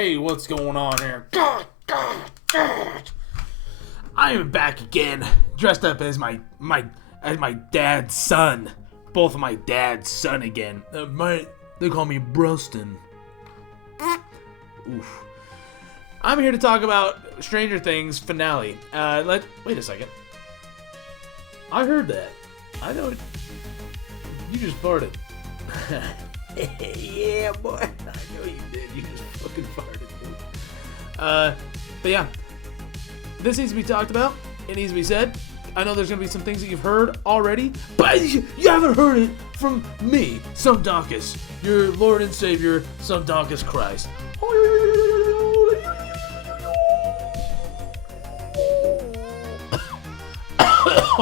Hey, what's going on here? God. I am back again, dressed up as my dad's son. Both of my dad's son again. They call me Bruston. Oof. I'm here to talk about Stranger Things finale. Wait a second. I heard that. I know it. You just farted. Yeah, boy. I know you did. You just fucking farted, dude. But yeah. This needs to be talked about. It needs to be said. I know there's going to be some things that you've heard already, but you haven't heard it from me, some Donkus, your Lord and Savior, some Donkus Christ.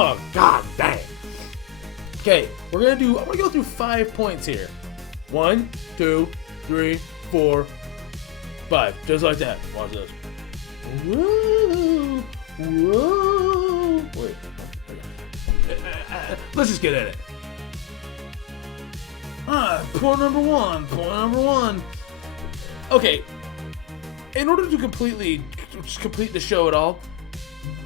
Oh, god dang. Okay, we're gonna go through 5 points here. 1, 2, 3, 4, 5. Just like that. Watch this. Whoa. Whoa. Wait. Let's just get at it. Point number one. Okay. In order to complete the show at all,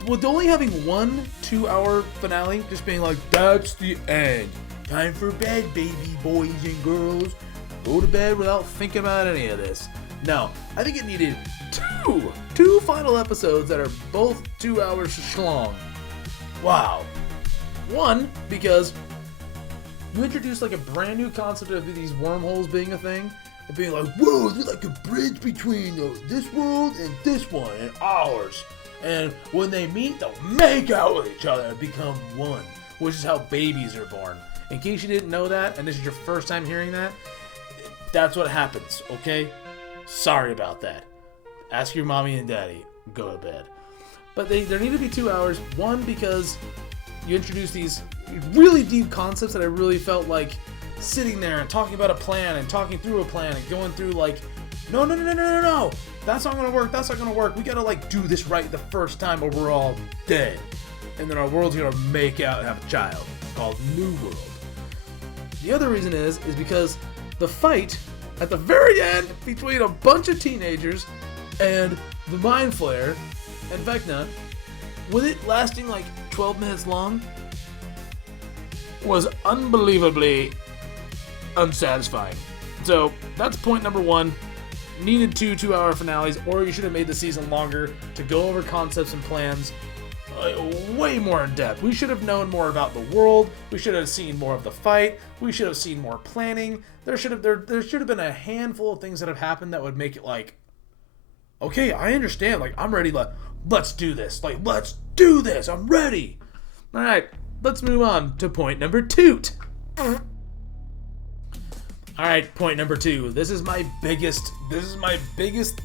with only having 1 2-hour finale, just being like, that's the end. Time for bed, baby boys and girls. Go to bed without thinking about any of this. No, I think it needed two final episodes that are both 2 hours long. Wow. 1, because you introduced like a brand new concept of these wormholes being a thing. And being like, whoa, there's like a bridge between this world and this one and ours. And when they meet, they'll make out with each other and become one, which is how babies are born. In case you didn't know that, and this is your first time hearing that, that's what happens, okay? Sorry about that. Ask your mommy and daddy. Go to bed. But there need to be 2 hours. 1, because you introduce these really deep concepts that I really felt like sitting there and talking about a plan and talking through a plan and going through like, no. That's not gonna work. We gotta like do this right the first time or we're all dead. And then our world's gonna make out and have a child called New World. The other reason is because the fight at the very end between a bunch of teenagers and the Mind Flayer and Vecna, with it lasting like 12 minutes long, was unbelievably unsatisfying. So that's point number 1. Needed 2 2-hour finales, or you should have made the season longer to go over concepts and plans way more in depth. We should have known more about the world. We should have seen more of the fight. We should have seen more planning. There should have been a handful of things that have happened that would make it like, okay, I understand. Like, I'm ready. Let's do this. Like, let's do this. I'm ready. All right, let's move on to point number 2. All right, point number 2. This is my biggest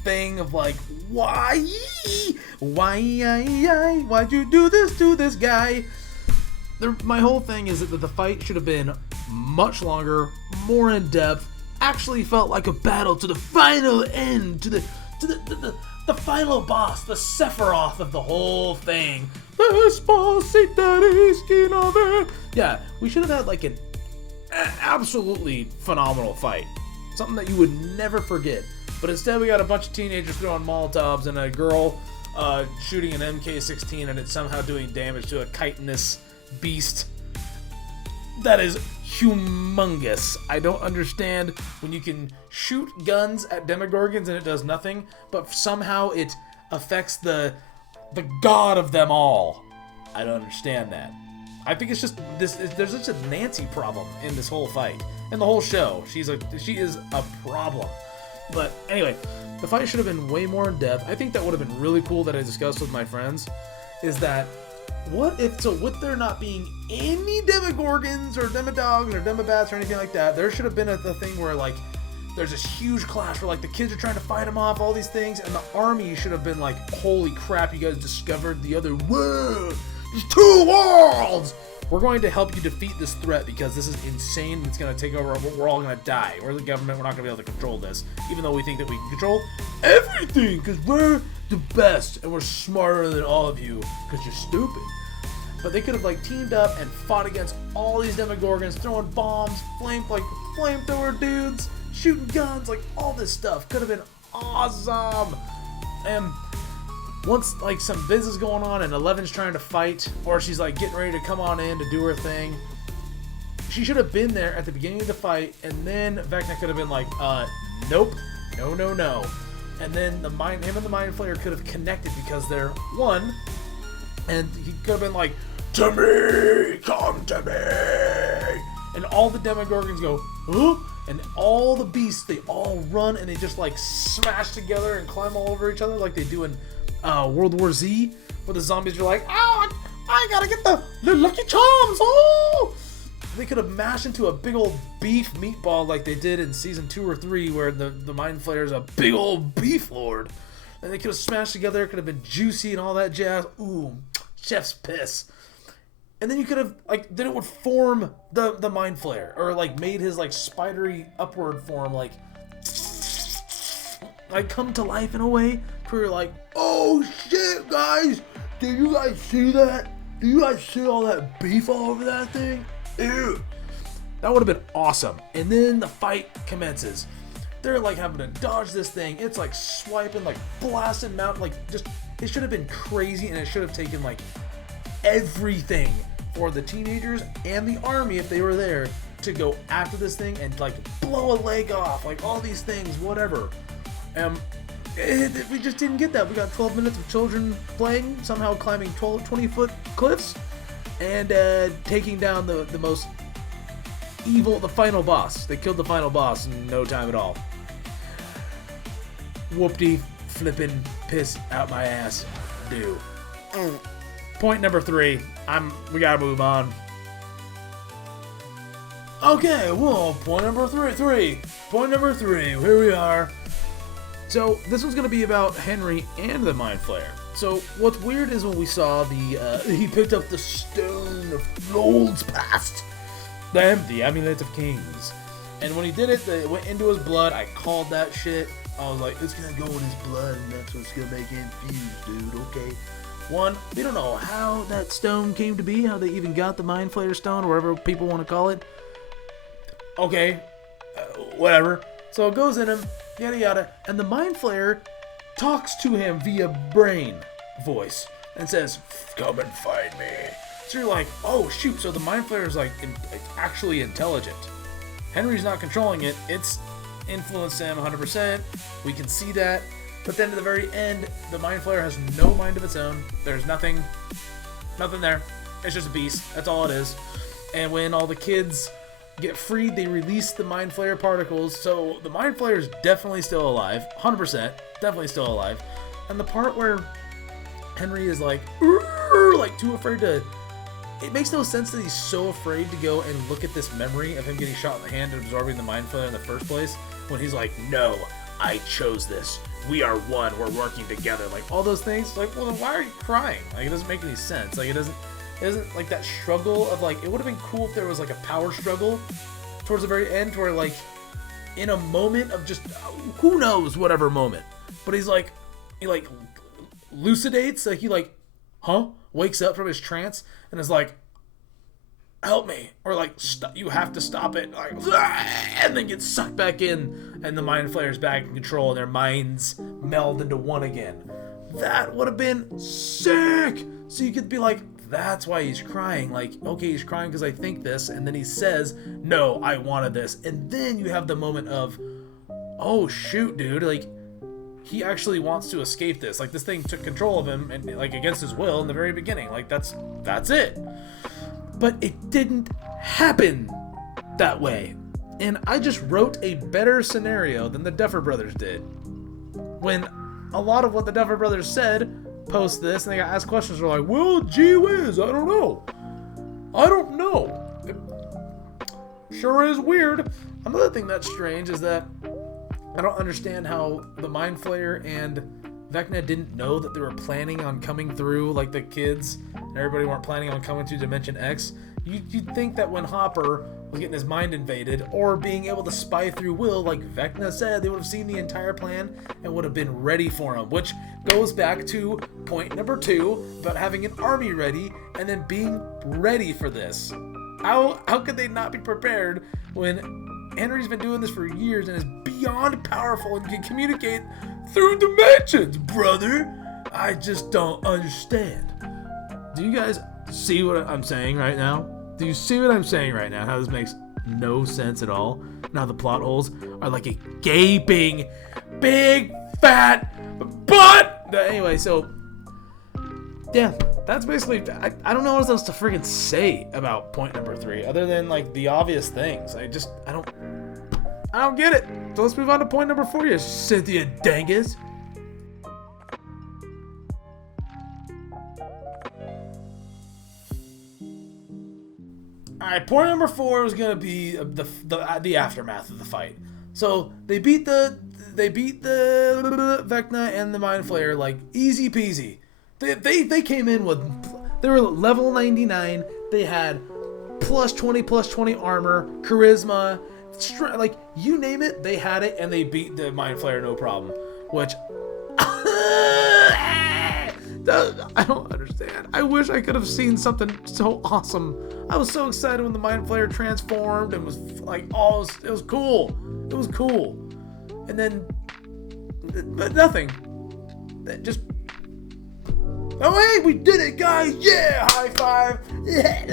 thing of like, why'd you do this to this guy? My whole thing is that the fight should have been much longer, more in depth. Actually felt like a battle to the final end, to the final boss, the Sephiroth of the whole thing. Yeah, we should have had like an absolutely phenomenal fight. Something that you would never forget. But instead we got a bunch of teenagers throwing Molotovs and a girl shooting an MK-16 and it's somehow doing damage to a chitinous beast. That is humongous. I don't understand when you can shoot guns at Demogorgons and it does nothing, but somehow it affects the god of them all. I don't understand that. I think it's just there's just a Nancy problem in this whole fight. In the whole show. She is a problem. But anyway, the fight should have been way more in depth. I think that would have been really cool that I discussed with my friends. Is that with there not being any Demogorgons or Demodogs or Demobats or anything like that, there should have been a thing where like there's this huge clash where like the kids are trying to fight them off, all these things, and the army should have been like, holy crap, you guys discovered the other world. There's 2 worlds! We're going to help you defeat this threat because this is insane. It's going to take over. We're all going to die. We're the government. We're not going to be able to control this. Even though we think that we can control everything because we're the best and we're smarter than all of you because you're stupid. But they could have like teamed up and fought against all these Demogorgons, throwing bombs, flamethrower dudes, shooting guns, like all this stuff. Could have been awesome. And once like some biz is going on and Eleven's trying to fight, or she's like getting ready to come on in to do her thing, she should have been there at the beginning of the fight, and then Vecna could have been like, nope, no. And then him and the Mind Flayer could have connected because they're one, and he could have been like, to me, come to me. And all the Demogorgons go, huh? And all the beasts, they all run and they just like smash together and climb all over each other like they do in World War Z, where the zombies are like, oh, I gotta get the Lucky Charms, oh! They could have mashed into a big old beef meatball like they did in season 2 or 3, where the Mind Flayer is a big old beef lord. And they could have smashed together, it could have been juicy and all that jazz. Ooh, chef's piss. And then you could have, like, then it would form the Mind Flayer, or like made his like spidery upward form, like come to life in a way where you're like, oh shit, guys, did you guys see that? Do you guys see all that beef all over that thing? Ew. That would have been awesome. And then the fight commences. They're like having to dodge this thing. It's like swiping, like blasting mount, like just, it should have been crazy, and it should have taken like everything for the teenagers and the army, if they were there, to go after this thing and like blow a leg off, like all these things, whatever. We just didn't get that. We got 12 minutes of children playing, somehow climbing 20-foot cliffs, and taking down the most evil, the final boss. They killed the final boss in no time at all. Whoop-de flippin' piss out my ass. Do. Point number 3. We gotta move on. Okay, well, point number three. Point number 3. Here we are. So this one's gonna be about Henry and the Mind Flayer. So what's weird is when we saw he picked up the Stone of Lord's Past, the Amulet of Kings, and when he did it, it went into his blood. I called that shit. I was like, it's gonna go in his blood, and that's what's gonna make him fuse, dude. Okay. One, we don't know how that stone came to be, how they even got the Mind Flayer stone, or whatever people want to call it. Okay, whatever. So it goes in him, yada yada, and the Mind Flayer talks to him via brain voice and says, come and find me. So you're like, oh shoot, so the Mind Flayer is like actually intelligent. Henry's not controlling it, it's influenced him 100%, we can see that. But then at the very end, the Mind Flayer has no mind of its own. There's nothing there. It's just a beast. That's all it is. And when all the kids get freed, they release the Mind Flayer particles. So the Mind Flayer is definitely still alive. 100%. Definitely still alive. And the part where Henry is like too afraid to... It makes no sense that he's so afraid to go and look at this memory of him getting shot in the hand and absorbing the Mind Flayer in the first place. When he's like, no, I chose this. We are one. We're working together. Like, all those things. Like, well, then why are you crying? Like, it doesn't make any sense. Like, it doesn't like that struggle of, like, it would have been cool if there was, like, a power struggle towards the very end where, like, in a moment of just, who knows, whatever moment. But he, like, elucidates. Like, he, like, wakes up from his trance and is like, help me, or like, you have to stop it, like, and then gets sucked back in, and the Mind Flayer's back in control, and their minds meld into one again. That would have been sick. So you could be like, that's why he's crying. Like, okay, he's crying because I think this, and then he says, no, I wanted this, and then you have the moment of, oh shoot, dude, like, he actually wants to escape this. Like, this thing took control of him, and like against his will in the very beginning. Like, that's it. But it didn't happen that way. And I just wrote a better scenario than the Duffer Brothers did. When a lot of what the Duffer Brothers said post this, and they got asked questions, they're like, well, gee whiz, I don't know. It sure is weird. Another thing that's strange is that I don't understand how the Mind Flayer and Vecna didn't know that they were planning on coming through, like the kids and everybody weren't planning on coming to Dimension X. You'd think that when Hopper was getting his mind invaded, or being able to spy through Will, like Vecna said, they would have seen the entire plan and would have been ready for him, which goes back to point number 2 about having an army ready and then being ready for this. How could they not be prepared when Henry's been doing this for years and is beyond powerful and can communicate through dimensions, brother. I just don't understand. Do you guys see what I'm saying right now? Do you see what I'm saying right now? How this makes no sense at all? Now the plot holes are like a gaping, big, fat butt. But anyway, so yeah, that's basically. I don't know what else to freaking say about point number 3 other than like the obvious things. I don't get it. So let's move on to point number 4. You Cynthia Dangus. Alright, point number 4 was gonna be the aftermath of the fight. So they beat the Vecna and the Mind Flayer like easy peasy. They came in with, they were level 99. They had plus 20 armor, charisma, like you name it, they had it, and they beat the Mind Flayer no problem. Which I don't understand. I wish I could have seen something so awesome. I was so excited when the Mind Flayer transformed and was like, it was cool. It was cool. And then, but nothing. Just, oh hey, we did it, guys! Yeah, high five! Yeah.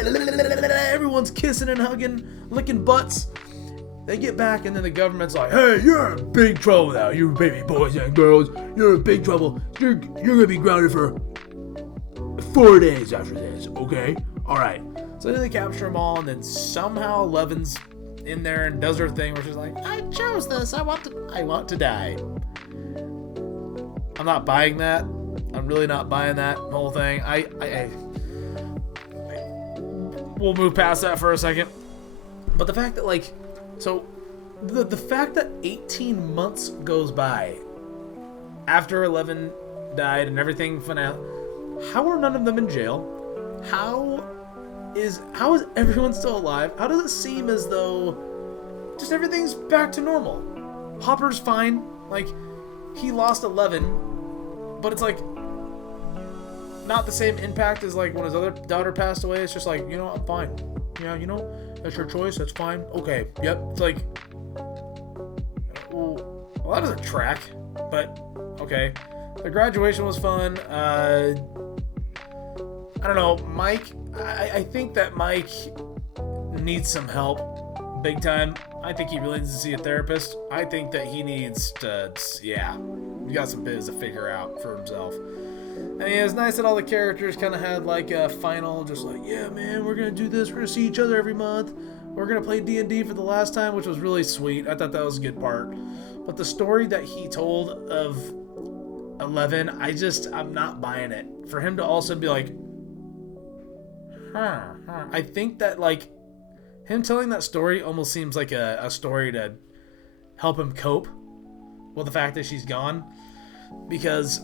Everyone's kissing and hugging, licking butts. They get back, and then the government's like, "Hey, you're in big trouble now, you baby boys and girls. You're in big trouble. You're gonna be grounded for 4 days after this. Okay, all right." So then they capture them all, and then somehow Eleven's in there and does her thing, where she's like, "I chose this. I want to die." I'm not buying that. I'm really not buying that whole thing. We'll move past that for a second. But the fact that, like, so the fact that 18 months goes by after 11 died and everything finale, how are none of them in jail? How is everyone still alive? How does it seem as though just everything's back to normal? Hopper's fine. Like, he lost 11, but it's like not the same impact as like when his other daughter passed away. It's just like, I'm fine. Yeah, that's your choice. That's fine. Okay. Yep. It's like, well, that doesn't track, but okay. The graduation was fun. I don't know, Mike. I think that Mike needs some help, big time. I think he really needs to see a therapist. I think that he needs to, he got some biz to figure out for himself. I mean, it was nice that all the characters kind of had like a final, just like, yeah, man, we're going to do this. We're going to see each other every month. We're going to play D&D for the last time, which was really sweet. I thought that was a good part. But the story that he told of 11, I'm not buying it. For him to also be like, I think that like him telling that story almost seems like a story to help him cope with the fact that she's gone. Because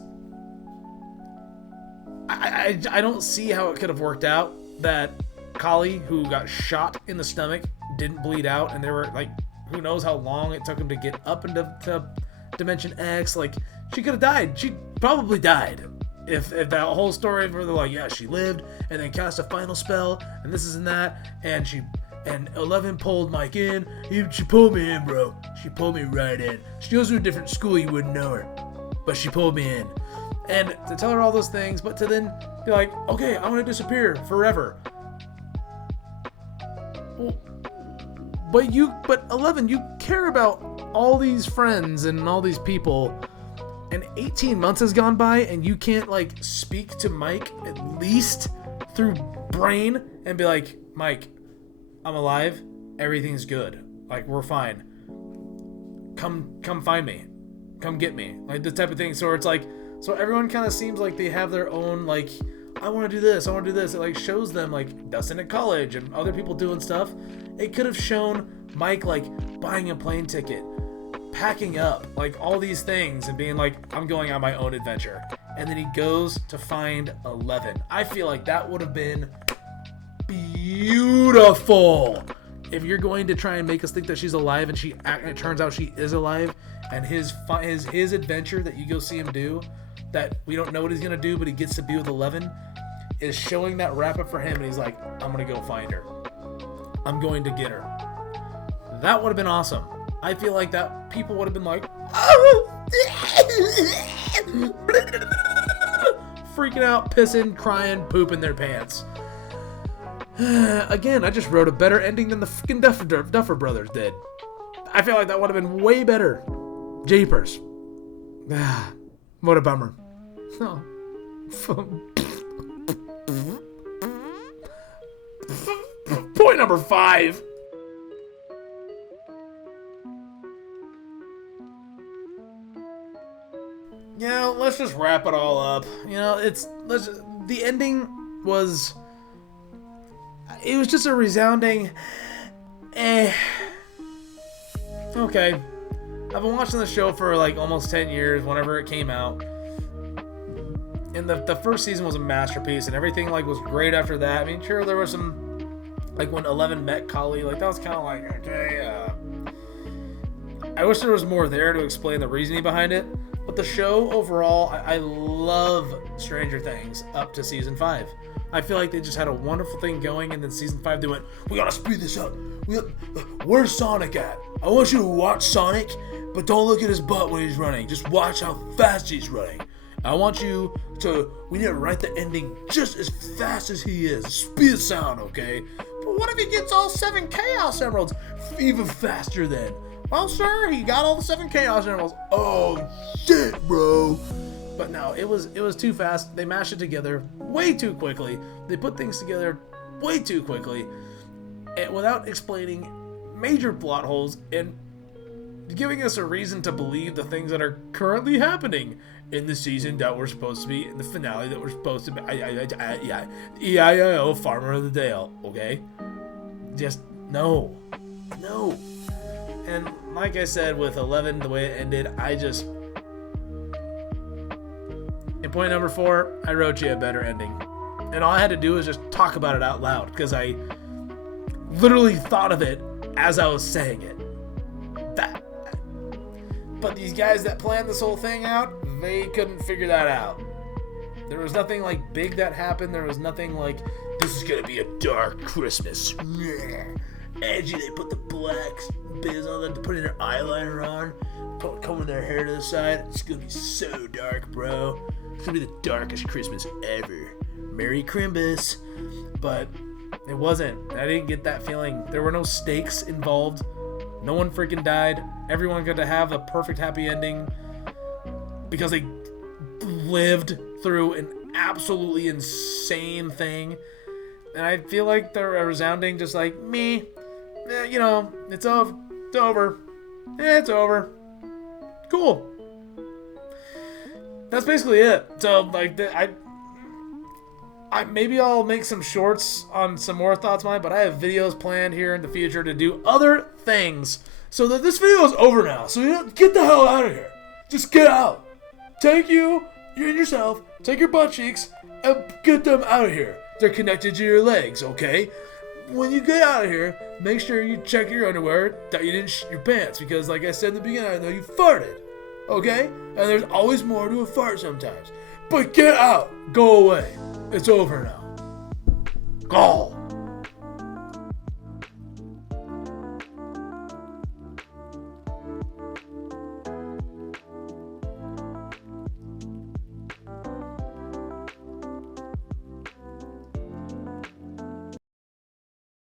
I don't see how it could have worked out that Kali, who got shot in the stomach, didn't bleed out, and they were like, who knows how long it took him to get up into Dimension X. Like, she could have died. She probably died if that whole story where they're like, yeah, she lived and then cast a final spell and this is and that, and 11 pulled Mike in. She pulled me in, bro. She pulled me right in. She goes to a different school, you wouldn't know her, but she pulled me in. And to tell her all those things, but to then be like, okay, I'm gonna disappear forever. Well, but 11, you care about all these friends and all these people, and 18 months has gone by and you can't like speak to Mike at least through brain and be like, Mike, I'm alive, everything's good, like we're fine, come find me, come get me, like this type of thing. So it's like, so everyone kind of seems like they have their own like, I want to do this. It like shows them like Dustin at college and other people doing stuff. It could have shown Mike like buying a plane ticket, packing up, like all these things and being like, I'm going on my own adventure. And then he goes to find 11. I feel like that would have been beautiful. If you're going to try and make us think that she's alive and it turns out she is alive, and his adventure that you go see him do, that we don't know what he's going to do, but he gets to be with 11, is showing that wrap up for him, and he's like, I'm going to go find her. I'm going to get her. That would have been awesome. I feel like that people would have been like, oh, freaking out, pissing, crying, pooping their pants. Again, I just wrote a better ending than the fucking Duffer Brothers did. I feel like that would have been way better. Jeepers. What a bummer. Oh. Point number 5. You know, let's just wrap it all up. You know, the ending was, it was just a resounding, Okay. I've been watching the show for like almost 10 years, whenever it came out. And the first season was a masterpiece, and everything like was great after that. I mean, sure, there was some, like when 11 met Kali, like that was kind of like, okay, I wish there was more there to explain the reasoning behind it. But the show overall, I love Stranger Things up to season 5. I feel like they just had a wonderful thing going, and then season 5 they went, we gotta speed this up. Where's Sonic at? I want you to watch Sonic, but don't look at his butt when he's running. Just watch how fast he's running. I want you to, we need to write the ending just as fast as he is. Speed of sound, okay? But what if he gets all 7 Chaos Emeralds? Even faster then. Well, sir, he got all the 7 Chaos Emeralds. Oh, shit, bro. But no, it was too fast. They mashed it together way too quickly. They put things together way too quickly, and without explaining major plot holes and giving us a reason to believe the things that are currently happening in the season that we're supposed to be, in the finale that we're supposed to be. EIO, Farmer of the Dale, okay? Just, no. And like I said, with 11, the way it ended, in point number 4, I wrote you a better ending. And all I had to do was just talk about it out loud, because I literally thought of it as I was saying it. But these guys that planned this whole thing out, they couldn't figure that out. There was nothing like big that happened. There was nothing like, this is gonna be a dark Christmas. Edgy, they put the black biz on them, putting their eyeliner on, combing their hair to the side. It's gonna be so dark, bro. It's gonna be the darkest Christmas ever. Merry Crimbus. But it wasn't. I didn't get that feeling. There were no stakes involved. No one freaking died. Everyone got to have a perfect happy ending because they lived through an absolutely insane thing. And I feel like they're a resounding just like, me. You know, it's over. It's over. It's over. Cool. That's basically it. So, like, maybe I'll make some shorts on some more thoughts mine, but I have videos planned here in the future to do other things. So that this video is over now. So you know, get the hell out of here. Just get out. Take you and yourself, take your butt cheeks, and get them out of here. They're connected to your legs, okay? When you get out of here, make sure you check your underwear that you didn't shit your pants, because like I said in the beginning, I know you farted, okay? And there's always more to a fart sometimes. But get out. Go away. It's over now. Go.